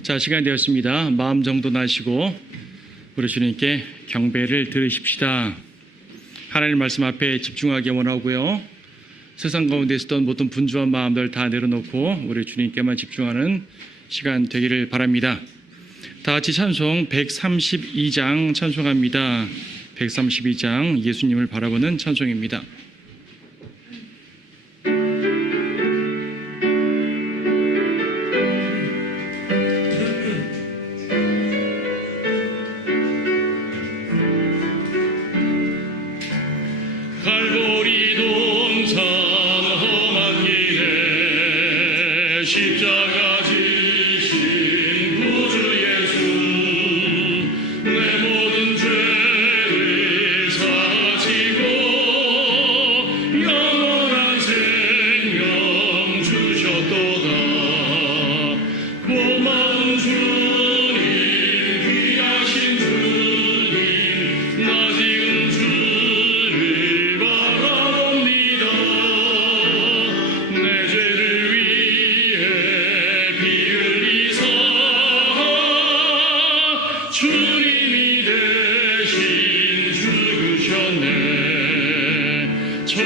자, 시간이 되었습니다. 마음 정돈하시고 우리 주님께 경배를 들으십시다. 하나님 말씀 앞에 집중하기 원하고요. 세상 가운데 있었던 모든 분주한 마음들 다 내려놓고 우리 주님께만 집중하는 시간 되기를 바랍니다. 다 같이 찬송 132장 찬송합니다. 132장 예수님을 바라보는 찬송입니다. 십자가 지 저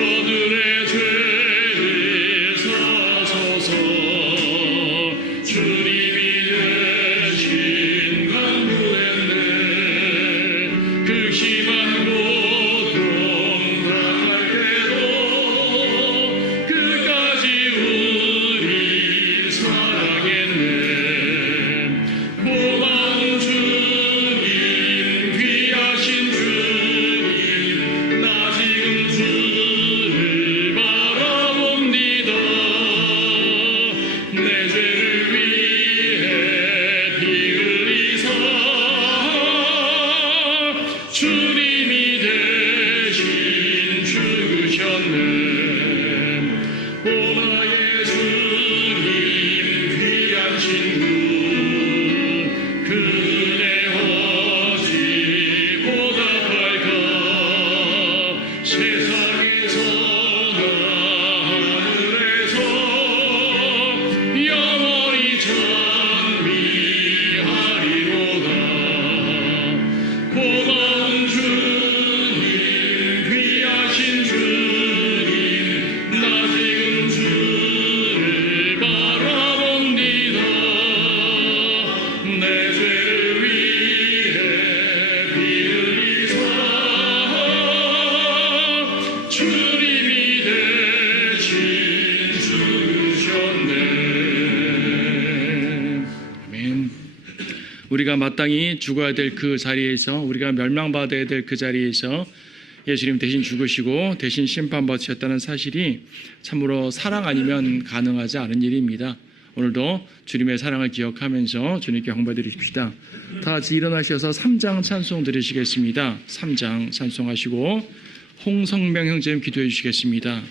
주 우리가 마땅히 죽어야 될 그 자리에서 우리가 멸망받아야 될 그 자리에서 예수님 대신 죽으시고 대신 심판받으셨다는 사실이 참으로 사랑 아니면 가능하지 않은 일입니다. 오늘도 주님의 사랑을 기억하면서 주님께 홍보드리십시다. 다 같이 일어나셔서 3장 찬송 드리시겠습니다. 3장 찬송하시고 홍성명 형제님 기도해 주시겠습니다.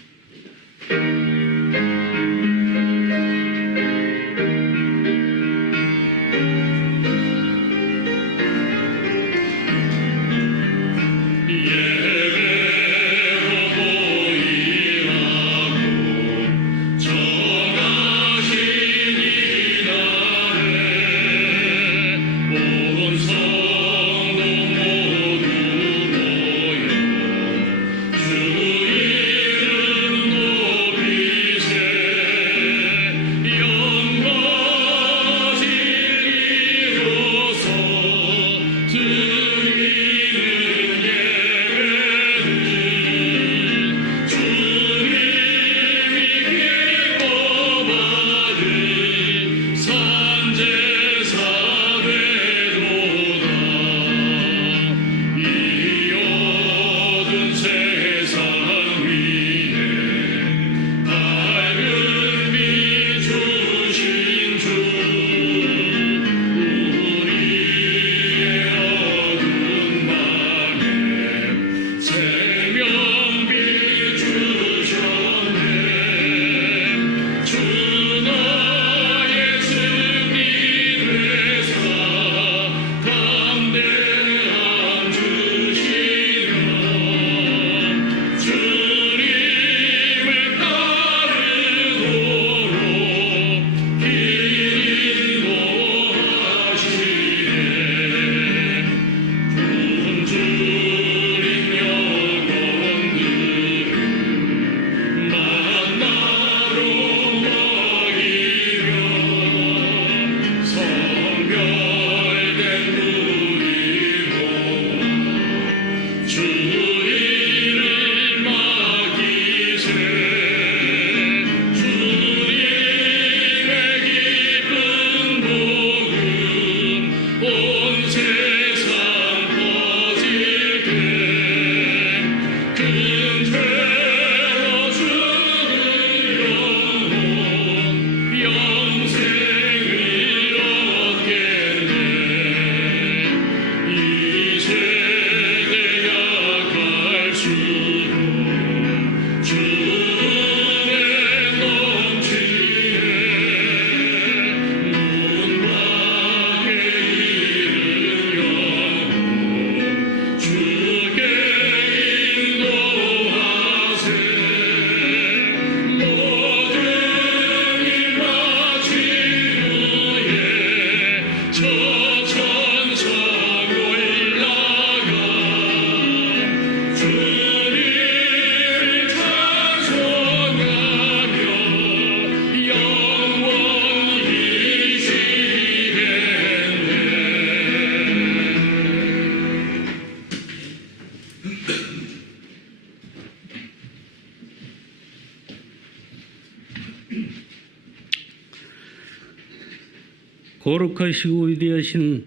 거룩하시고 위대하신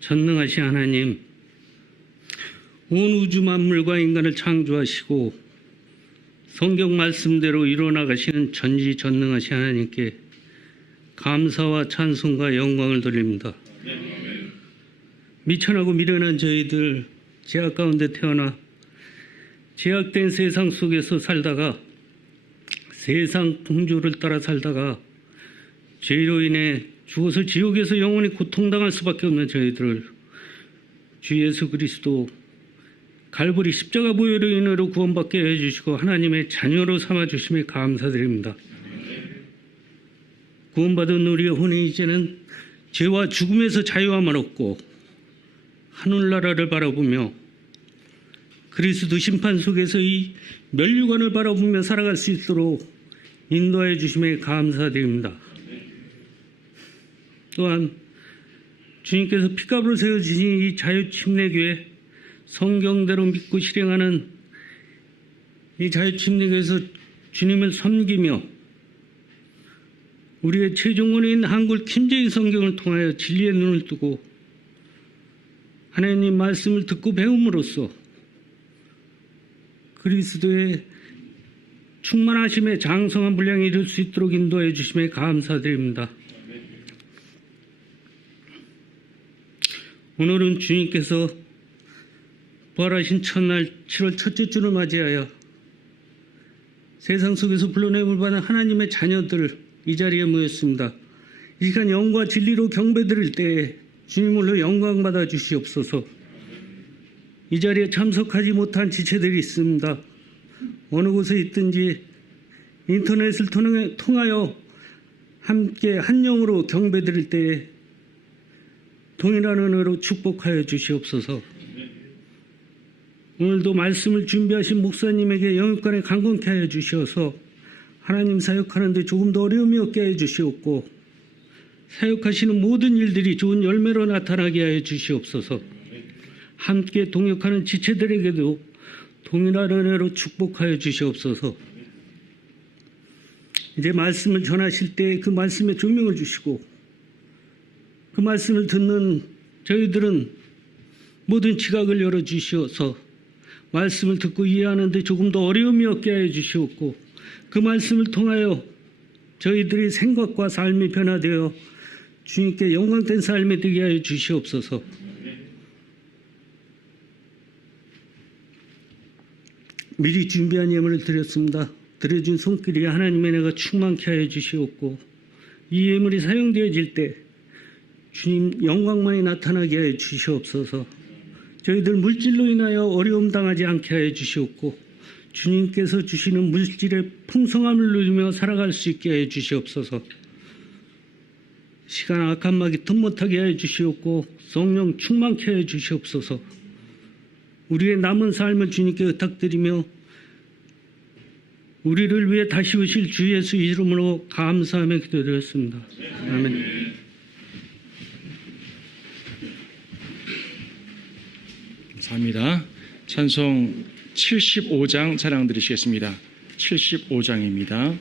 전능하신 하나님, 온 우주 만물과 인간을 창조하시고 성경 말씀대로 이루어나가시는 전지전능하신 하나님께 감사와 찬송과 영광을 돌립니다. 미천하고 미련한 저희들 제약 가운데 태어나 제약된 세상 속에서 살다가 세상 풍조를 따라 살다가 죄로 인해 죽어서 지옥에서 영원히 고통당할 수밖에 없는 저희들을 주 예수 그리스도 갈보리 십자가 보혈로 인으로 구원받게 해주시고 하나님의 자녀로 삼아 주심에 감사드립니다. 구원받은 우리의 혼이 이제는 죄와 죽음에서 자유함을 얻고 하늘나라를 바라보며 그리스도 심판 속에서 이 멸류관을 바라보며 살아갈 수 있도록 인도해 주심에 감사드립니다. 또한 주님께서 피값으로 세워주신 이 자유침례교회 성경대로 믿고 실행하는 이 자유침례교회에서 주님을 섬기며 우리의 최종 원인 한글 김재희 성경을 통하여 진리의 눈을 뜨고 하나님 말씀을 듣고 배움으로써 그리스도의 충만하심에 장성한 분량이 이룰 수 있도록 인도해 주심에 감사드립니다. 오늘은 주님께서 부활하신 첫날 7월 첫째 주를 맞이하여 세상 속에서 불러내물 받은 하나님의 자녀들 이 자리에 모였습니다. 이 시간 영과 진리로 경배드릴 때 주님으로 영광 받아 주시옵소서. 이 자리에 참석하지 못한 지체들이 있습니다. 어느 곳에 있든지 인터넷을 통하여 함께 한 영으로 경배드릴 때 동일한 은혜로 축복하여 주시옵소서. 오늘도 말씀을 준비하신 목사님에게 영육간에 강건케 하여 주시어서 하나님 사역하는데 조금 더 어려움이 없게 해 주시옵고 사역하시는 모든 일들이 좋은 열매로 나타나게 하여 주시옵소서. 함께 동역하는 지체들에게도 동일한 은혜로 축복하여 주시옵소서. 이제 말씀을 전하실 때 그 말씀에 조명을 주시고 그 말씀을 듣는 저희들은 모든 지각을 열어 주시어서 말씀을 듣고 이해하는데 조금 더 어려움이 없게 하여 주시옵고 그 말씀을 통하여 저희들의 생각과 삶이 변화되어 주님께 영광된 삶이 되게 하여 주시옵소서. 미리 준비한 예물을 드렸습니다. 드려준 손길이 하나님의 내가 충만케 하여 주시옵고 이 예물이 사용되어질 때 주님 영광만이 나타나게 하여 주시옵소서. 저희들 물질로 인하여 어려움 당하지 않게 하여 주시옵고 주님께서 주시는 물질의 풍성함을 누리며 살아갈 수 있게 하여 주시옵소서. 시간 악한 막이 틈 못하게 하여 주시옵고 성령 충만케 하여 주시옵소서. 우리의 남은 삶을 주님께 의탁드리며 우리를 위해 다시 오실 주 예수 이름으로 감사하며 기도드렸습니다. 아멘. 합니다. 찬송 75장 찬양 드리시겠습니다. 75장입니다.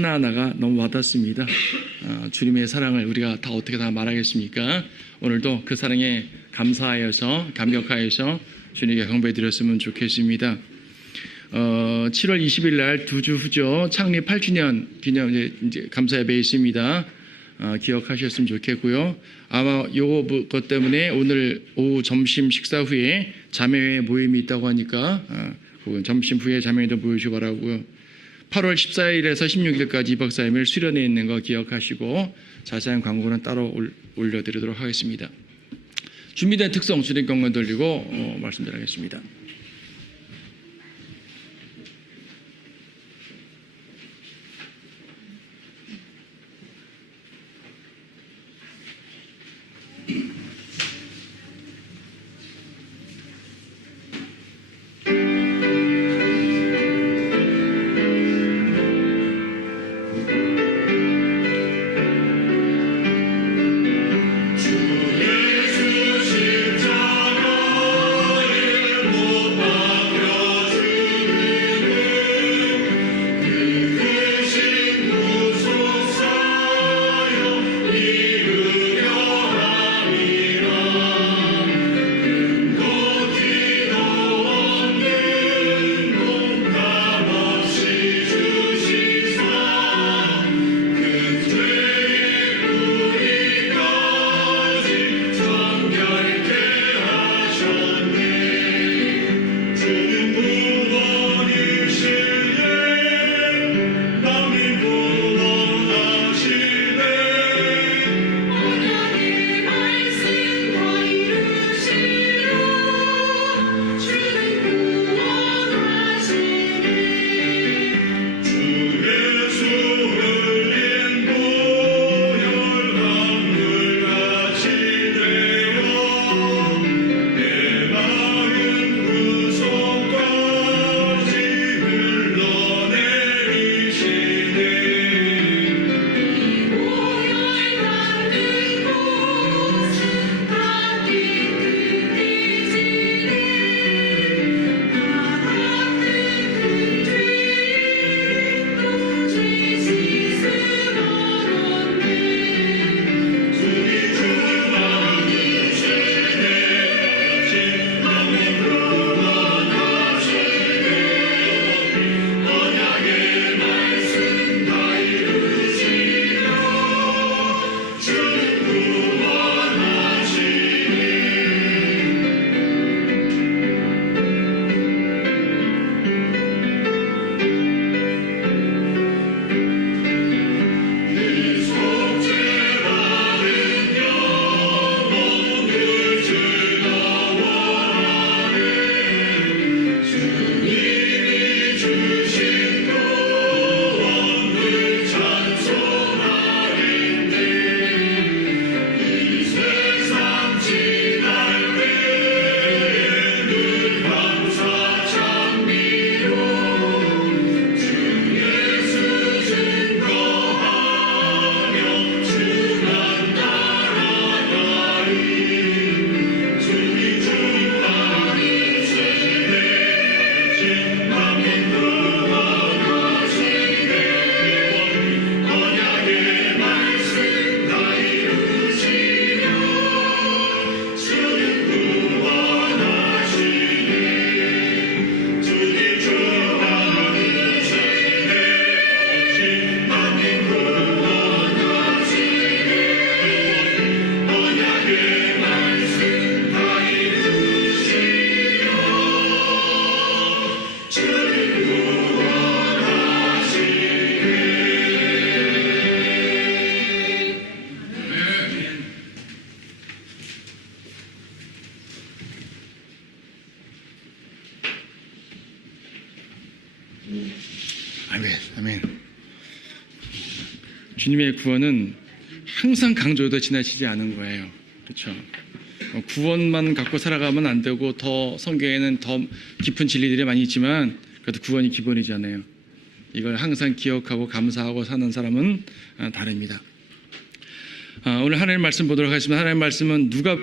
하나하나가 너무 와닿습니다. 어, 주님의 사랑을 우리가 다 어떻게 다 말하겠습니까? 오늘도 그 사랑에 감사하여서 감격하여서 주님께 경배 드렸으면 좋겠습니다. 어, 7월 20일 날 두 주 후죠. 창립 8주년 기념 이제, 감사 예배 있습니다. 어, 기억하셨으면 좋겠고요. 아마 요거 것 때문에 오늘 오후 점심 식사 후에 자매회 모임이 있다고 하니까 어, 점심 후에 자매회도 모이시기 바라고요. 8월 14일에서 16일까지 2박 3일 수련회 있는 거 기억하시고 자세한 광고는 따로 올- 올려드리도록 하겠습니다. 준비된 특성 주님 경건 돌리고 어, 말씀드리겠습니다. 주님의 구원은 항상 강조해도 지나치지 않은 거예요. 그렇죠? 어, 구원만 갖고 살아가면 안 되고 더 성경에는 더 깊은 진리들이 많이 있지만 그래도 구원이 기본이잖아요. 이걸 항상 기억하고 감사하고 사는 사람은 아, 다릅니다. 아, 오늘 하나님 말씀 보도록 하겠습니다. 하나님 말씀은 누가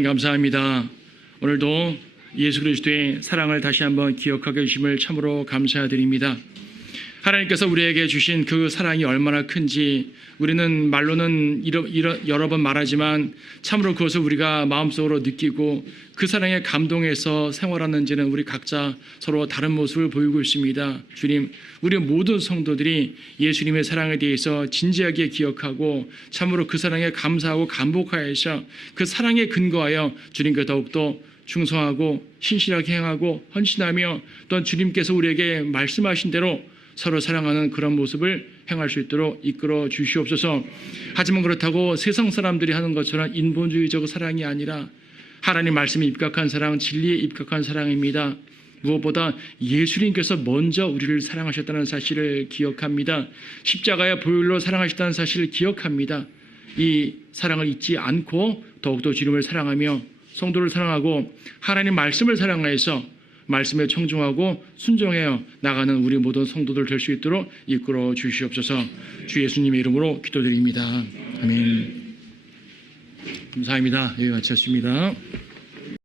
하나님 감사합니다. 오늘도 예수 그리스도의 사랑을 다시 한번 기억하게 해주심을 참으로 감사드립니다. 하나님께서 우리에게 주신 그 사랑이 얼마나 큰지 우리는 말로는 여러 번 말하지만 참으로 그것을 우리가 마음속으로 느끼고 그 사랑에 감동해서 생활하는지는 우리 각자 서로 다른 모습을 보이고 있습니다. 주님, 우리 모든 성도들이 예수님의 사랑에 대해서 진지하게 기억하고 참으로 그 사랑에 감사하고 감복하여서 그 사랑에 근거하여 주님께 더욱더 충성하고 신실하게 행하고 헌신하며 또한 주님께서 우리에게 말씀하신 대로 서로 사랑하는 그런 모습을 행할 수 있도록 이끌어 주시옵소서. 하지만 그렇다고 세상 사람들이 하는 것처럼 인본주의적 사랑이 아니라 하나님 말씀에 입각한 사랑, 진리에 입각한 사랑입니다. 무엇보다 예수님께서 먼저 우리를 사랑하셨다는 사실을 기억합니다. 십자가의 보혈로 사랑하셨다는 사실을 기억합니다. 이 사랑을 잊지 않고 더욱더 주님을 사랑하며 성도를 사랑하고 하나님 말씀을 사랑하여서 말씀에 청중하고 순종하여 나가는 우리 모든 성도들 될 수 있도록 이끌어 주시옵소서. 주 예수님의 이름으로 기도드립니다. 아멘. 감사합니다. 여기 마쳤습니다.